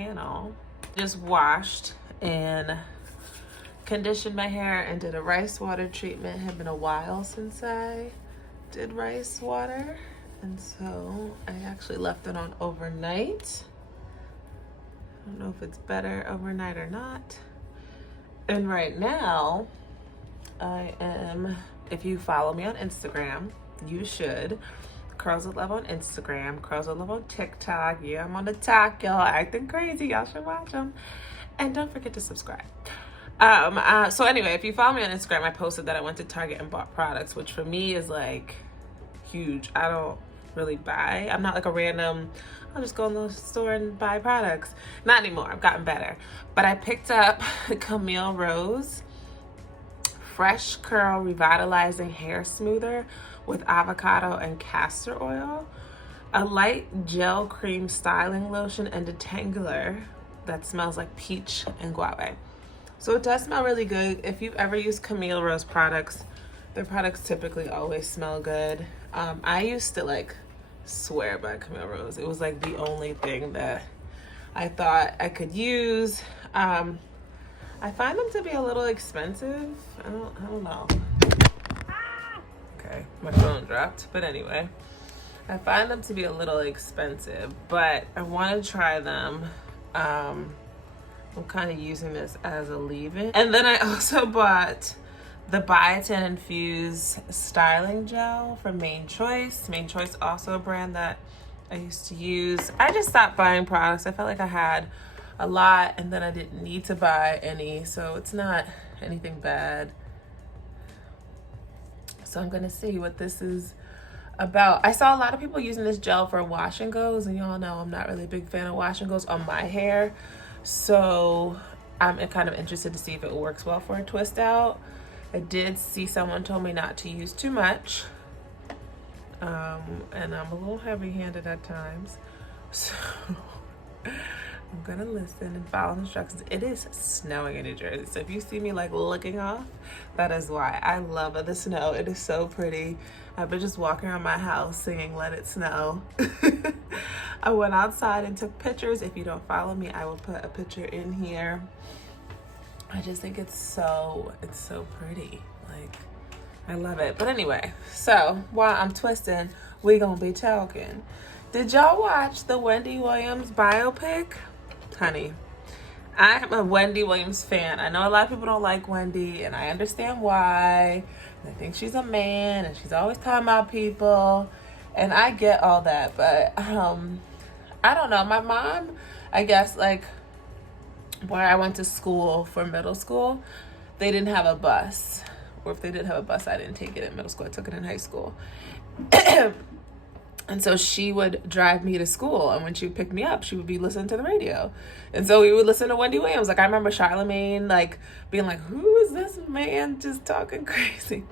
channel. Just washed and conditioned my hair and did a rice water treatment. It had been a while since I did rice water, and so I actually left it on overnight. I don't know if it's better overnight or not. And right now I am, if you follow me on Instagram, you should. Curls with Love on Instagram, Curls with Love on TikTok. Yeah, I'm on the talk, y'all, acting crazy. Y'all should watch them. And don't forget to subscribe. So anyway, if you follow me on Instagram, I posted that I went to Target and bought products, which for me is like huge. I don't really buy. I'm not like a random, I'll just go in the store and buy products. Not anymore. I've gotten better. But I picked up the Camille Rose Fresh Curl Revitalizing Hair Smoother with avocado and castor oil, a light gel cream styling lotion, and detangler that smells like peach and guava. So it does smell really good. If you've ever used Camille Rose products, their products typically always smell good. I used to like swear by Camille Rose. It was like the only thing that I thought I could use. I find them to be a little expensive. I don't know. Okay, my phone dropped. But anyway, I find them to be a little expensive, but I want to try them. I'm kind of using this as a leave-in. And then I also bought the biotin infused styling gel from Main Choice. Main Choice, also a brand that I used to use. I just stopped buying products. I felt like I had a lot and then I didn't need to buy any, so it's not anything bad. So I'm gonna see what this is about. I saw a lot of people using this gel for wash and goes, and y'all know I'm not really a big fan of wash and goes on my hair, so I'm kind of interested to see if it works well for a twist out. I did see someone told me not to use too much, and I'm a little heavy-handed at times, so I'm gonna listen and follow instructions. It is snowing in New Jersey, so if you see me like looking off, that is why. I love the snow. It is so pretty. I've been just walking around my house singing Let It Snow. I went outside and took pictures. If you don't follow me, I will put a picture in here. I just think it's so pretty. Like, I love it. But anyway, so while I'm twisting, we gonna be talking. Did y'all watch the Wendy Williams biopic? Honey, I'm a Wendy Williams fan. I know a lot of people don't like Wendy, and I understand why. I think she's a man, and she's always talking about people, and I get all that. But I don't know. My mom, I guess, like where I went to school for middle school, they didn't have a bus, or if they did have a bus, I didn't take it in middle school. I took it in high school. And so she would drive me to school, and when she would pick me up, she would be listening to the radio. And so we would listen to Wendy Williams. Like, I remember Charlemagne, like, being like, who is this man just talking crazy?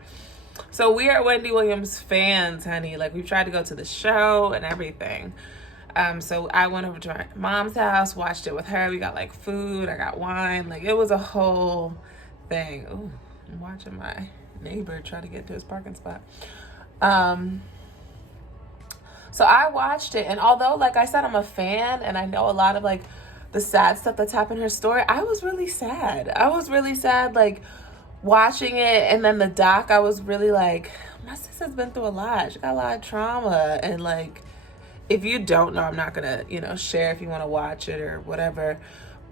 So we are Wendy Williams fans, honey. Like, we tried to go to the show and everything. So I went over to my mom's house, watched it with her. We got, like, food. I got wine. Like, it was a whole thing. Ooh, I'm watching my neighbor try to get to his parking spot. So I watched it, and although, like I said, I'm a fan, and I know a lot of, like, the sad stuff that's happened in her story, I was really sad. Like, watching it, and then the doc, I was really like, my sister's been through a lot. She got a lot of trauma, and, like, if you don't know, I'm not gonna, share if you want to watch it or whatever,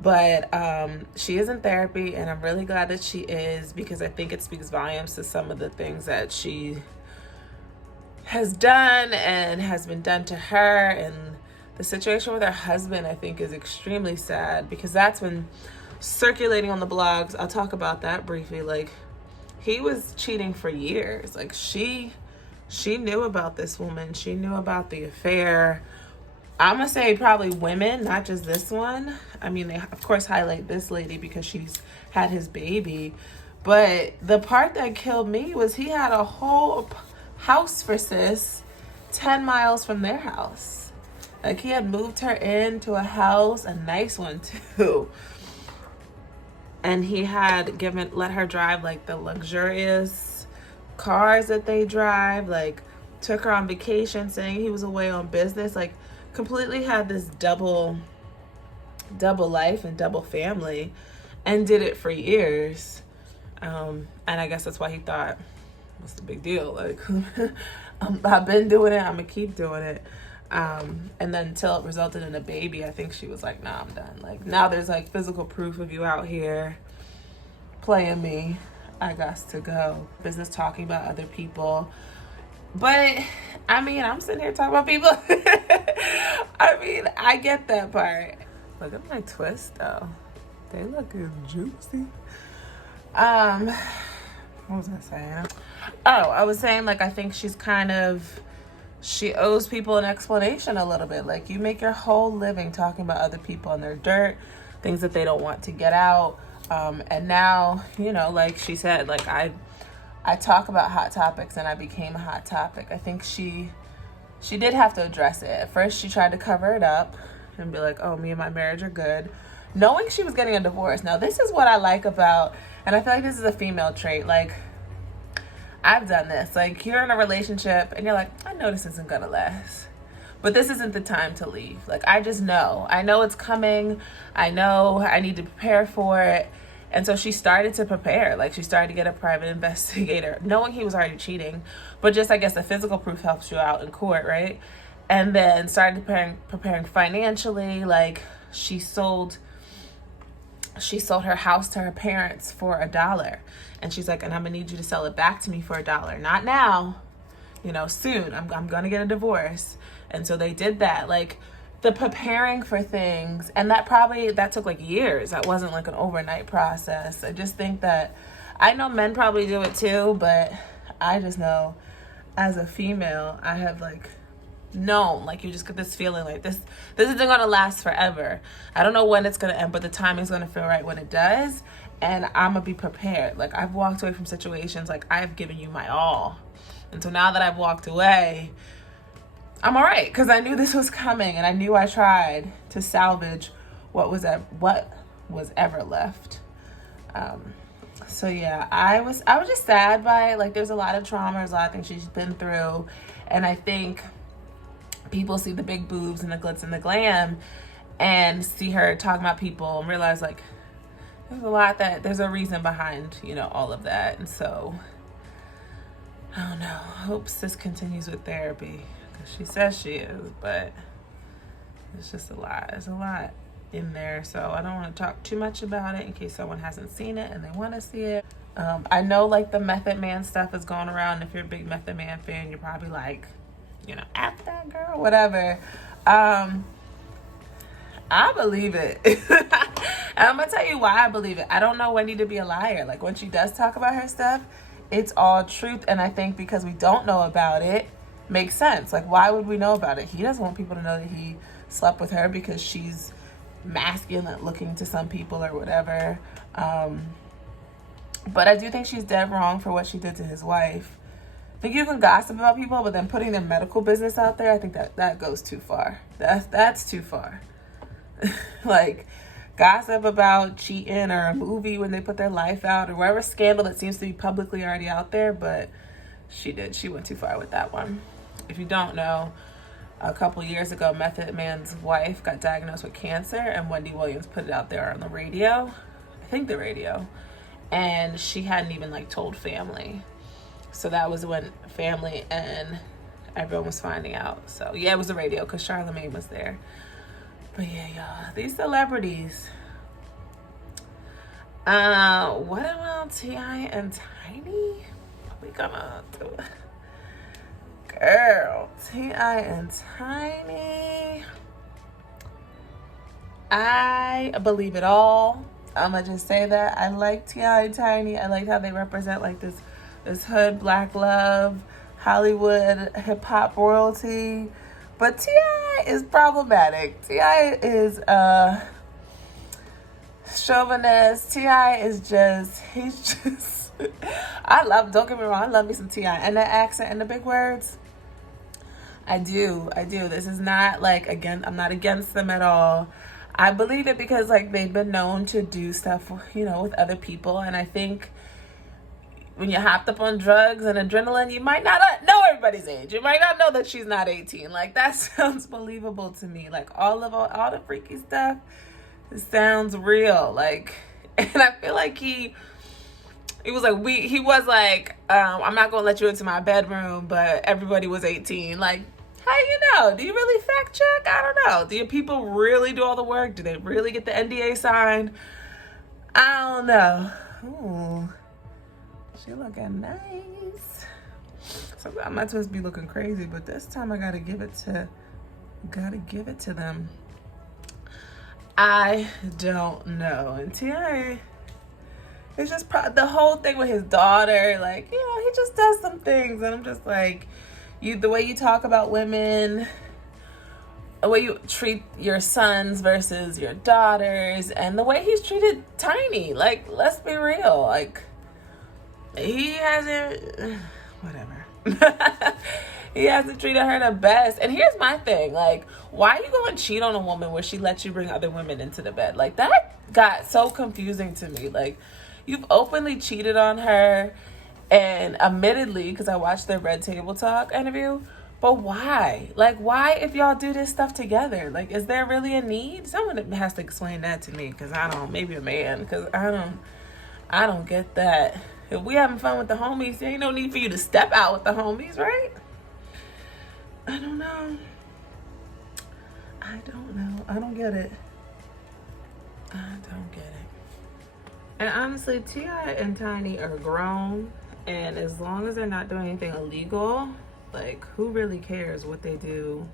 but she is in therapy, and I'm really glad that she is, because I think it speaks volumes to some of the things that she has done and has been done to her. And the situation with her husband, I think, is extremely sad, because that's been circulating on the blogs. I'll talk about that briefly. Like, he was cheating for years. Like, she knew about this woman. She knew about the affair. I'm gonna say probably women, not just this one. I mean, they of course highlight this lady because she's had his baby, but the part that killed me was he had a whole house for sis 10 miles from their house. Like, he had moved her into a house, a nice one too, and he had let her drive like the luxurious cars that they drive, like took her on vacation saying he was away on business, like completely had this double double life and double family, and did it for years. And I guess that's why he thought, what's the big deal? Like, I've been doing it, I'm gonna keep doing it. And then until it resulted in a baby, I think she was like, nah, I'm done. Like, now there's like physical proof of you out here playing me. I got to go. Business talking about other people. But I mean, I'm sitting here talking about people. I mean, I get that part. Look at my twist though. They looking juicy. What was I saying? Oh, I was saying, like, I think she owes people an explanation a little bit. Like, you make your whole living talking about other people and their dirt, things that they don't want to get out. And now, you know, like she said, like, I talk about hot topics and I became a hot topic. I think she did have to address it. At first, she tried to cover it up and be like, oh, me and my marriage are good, knowing she was getting a divorce. Now, this is what I like about, and I feel like this is a female trait. Like, I've done this. Like, you're in a relationship and you're like, I know this isn't gonna last, but this isn't the time to leave. Like, I just know. I know it's coming. I know I need to prepare for it. And so she started to prepare. Like, she started to get a private investigator, knowing he was already cheating. But just, I guess, the physical proof helps you out in court, right? And then started preparing financially. Like, she sold her house to her parents for $1. And she's like, and I'm gonna need you to sell it back to me for $1. Not now, you know, soon. I'm gonna get a divorce. And so they did that. Like, the preparing for things, and that took like years. That wasn't like an overnight process. I just think that, I know men probably do it too, but I just know as a female, I have like known, like, you just get this feeling like this isn't gonna last forever. I don't know when it's gonna end, but the timing's gonna feel right when it does, and I'm gonna be prepared. Like, I've walked away from situations, like, I've given you my all, and so now that I've walked away, I'm all right, because I knew this was coming, and I knew I tried to salvage what was ever left. So yeah, I was just sad by it. Like, there's a lot of trauma, there's a lot of things she's been through, and I think people see the big boobs and the glitz and the glam and see her talking about people and realize, like, there's a reason behind, you know, all of that. And so, I don't know, I hope sis continues with therapy. She says she is, but it's just a lot. There's a lot in there, so I don't want to talk too much about it in case someone hasn't seen it and they want to see it. I know, like, the Method Man stuff is going around. If you're a big Method Man fan, you're probably like, you know, F that girl, whatever. I believe it. And I'm gonna tell you why I believe it. I don't know Wendy to be a liar. Like, when she does talk about her stuff, it's all truth. And I think because we don't know about it, makes sense. Like, why would we know about it? He doesn't want people to know that he slept with her because she's masculine looking to some people or whatever. But I do think she's dead wrong for what she did to his wife. I think you can gossip about people, but then putting their medical business out there, I think that goes too far. That's too far. Like, gossip about cheating or a movie when they put their life out, or whatever scandal that seems to be publicly already out there, but she went too far with that one. If you don't know, a couple years ago, Method Man's wife got diagnosed with cancer, and Wendy Williams put it out there on the radio. I think the radio. And she hadn't even, like, told family. So that was when family and everyone was finding out. So, yeah, it was the radio because Charlamagne was there. But, yeah, y'all, these celebrities. What about T.I and Tiny? What we gonna do? Girl, T.I and Tiny. I believe it all. I'm gonna just say that. I like T.I and Tiny. I like how they represent, like, this hood black love, Hollywood hip hop royalty. But T.I is problematic. T.I is chauvinist. T.I is he's just don't get me wrong, I love me some T.I. And the accent and the big words, I do. This is not, like, I'm not against them at all. I believe it because, like, they've been known to do stuff, you know, with other people. And I think when you're hopped up on drugs and adrenaline, you might not know everybody's age. You might not know that she's not 18. Like, that sounds believable to me. Like, all the freaky stuff, It sounds real. Like, and I feel like he was like, I'm not gonna let you into my bedroom, but everybody was 18. Like, how you know? Do you really fact check? I don't know. Do your people really do all the work? Do they really get the NDA signed? I don't know. Ooh, she looking nice. Sometimes my twins be looking crazy, but this time I gotta give it to them. I don't know. And T.I, it's just the whole thing with his daughter. Like, you know, he just does some things, and I'm just like, the way you talk about women, the way you treat your sons versus your daughters, and the way he's treated Tiny. Like, let's be real. Like, he hasn't, whatever. He hasn't treated her the best. And here's my thing. Like, why you go and cheat on a woman where she lets you bring other women into the bed? Like, that got so confusing to me. Like, you've openly cheated on her, and admittedly, because I watched the Red Table Talk interview, but why? Like, why if y'all do this stuff together? Like, is there really a need? Someone has to explain that to me, because I don't, maybe a man, because I don't get that. If we having fun with the homies, there ain't no need for you to step out with the homies, right? I don't know. I don't get it. And honestly, T.I and Tiny are grown, and as long as they're not doing anything illegal, like, who really cares what they do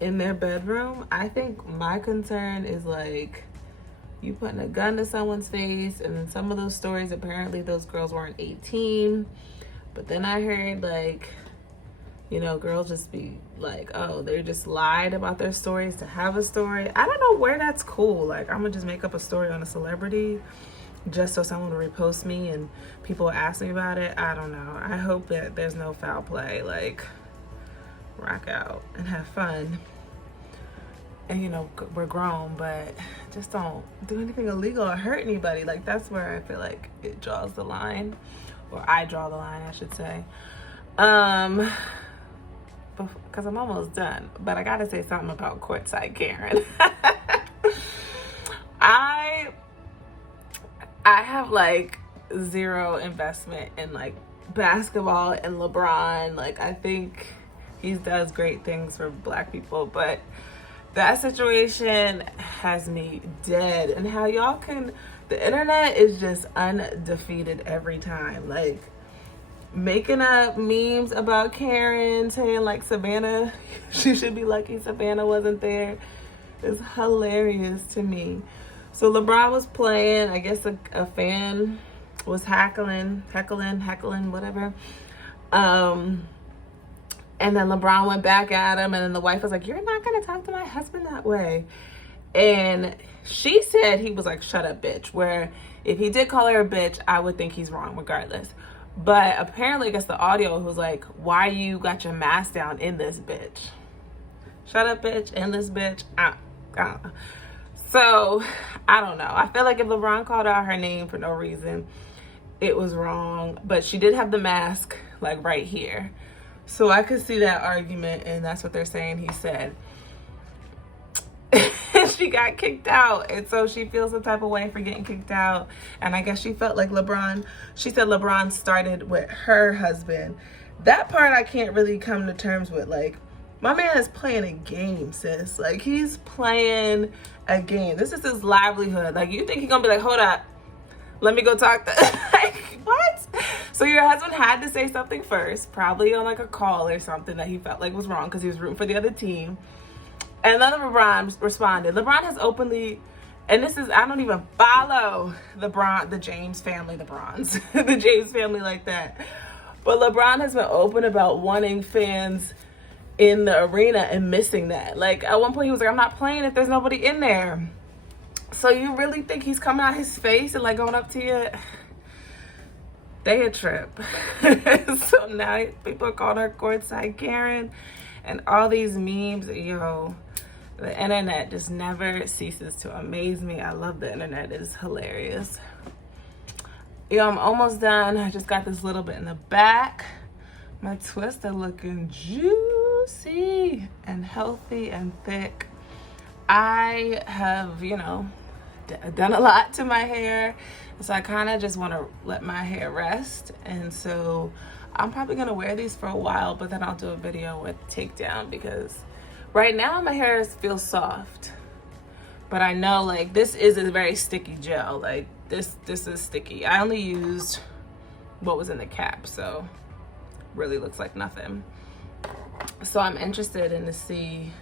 in their bedroom? I think my concern is, like, you putting a gun to someone's face, and in some of those stories, apparently those girls weren't 18. But then I heard, like, you know, girls just be like, oh, they just lied about their stories to have a story. I don't know where that's cool. Like, I'm gonna just make up a story on a celebrity just so someone will repost me and people will ask me about it. I don't know. I hope that there's no foul play. Like, rock out and have fun. And, you know, we're grown, but just don't do anything illegal or hurt anybody. Like, that's where I feel like it draws the line, or I draw the line, I should say. Because I'm almost done, but I gotta say something about Courtside Karen. I have like zero investment in like basketball and LeBron. Like, I think he does great things for Black people, but that situation has me dead. And how y'all the internet is just undefeated every time. Like, making up memes about Karen, saying like Savannah, she should be lucky Savannah wasn't there, is hilarious to me. So LeBron was playing, I guess a fan was heckling, whatever. And then LeBron went back at him, and then the wife was like, you're not gonna talk to my husband that way. And she said he was like, shut up, bitch. Where if he did call her a bitch, I would think he's wrong regardless. But apparently, I guess the audio was like, why you got your mask down in this bitch? Shut up, bitch, in this bitch. So, I don't know. I feel like if LeBron called out her name for no reason, it was wrong. But she did have the mask, like, right here. So I could see that argument, and that's what they're saying he said. She got kicked out, and so she feels some type of way for getting kicked out. And I guess she felt like she said LeBron started with her husband. That part I can't really come to terms with. Like, my man is playing a game, sis. Like, he's playing a game. This is his livelihood. Like, you think he's gonna be like, hold up, let me go talk to like, what? So your husband had to say something first, probably on like a call or something that he felt like was wrong because he was rooting for the other team. And then LeBron responded. LeBron has openly, and this is, I don't even follow the James family, the James family like that. But LeBron has been open about wanting fans in the arena and missing that. Like, at one point he was like, I'm not playing if there's nobody in there. So you really think he's coming out his face and like going up to you? They a trip. So now people are calling her Courtside Karen and all these memes. Yo, the internet just never ceases to amaze me. I love the internet. It is hilarious. Yo, I'm almost done. I just got this little bit in the back. My twists are looking juicy and healthy and thick. I have, done a lot to my hair. So I kind of just want to let my hair rest. And so I'm probably going to wear these for a while, but then I'll do a video with takedown, because right now my hair feels soft. But I know like this is a very sticky gel. Like this is sticky. I only used what was in the cap, so really looks like nothing. So I'm interested in to see,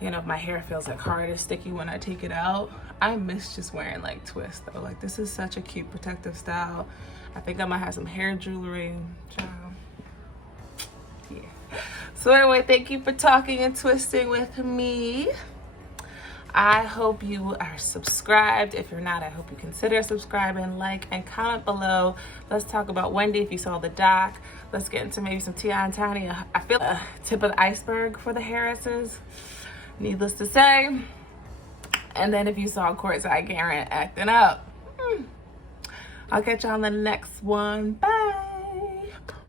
you know, if my hair feels like hard or sticky when I take it out. I miss just wearing like twists though. Like this is such a cute protective style. I think I might have some hair jewelry. Yeah. So anyway, thank you for talking and twisting with me. I hope you are subscribed. If you're not, I hope you consider subscribing, like, and comment below. Let's talk about Wendy if you saw the doc. Let's get into maybe some T.I and Tiny. I feel a tip of the iceberg for the Harrises, needless to say. And then if you saw Courtside Karen acting up. I'll catch you on the next one. Bye.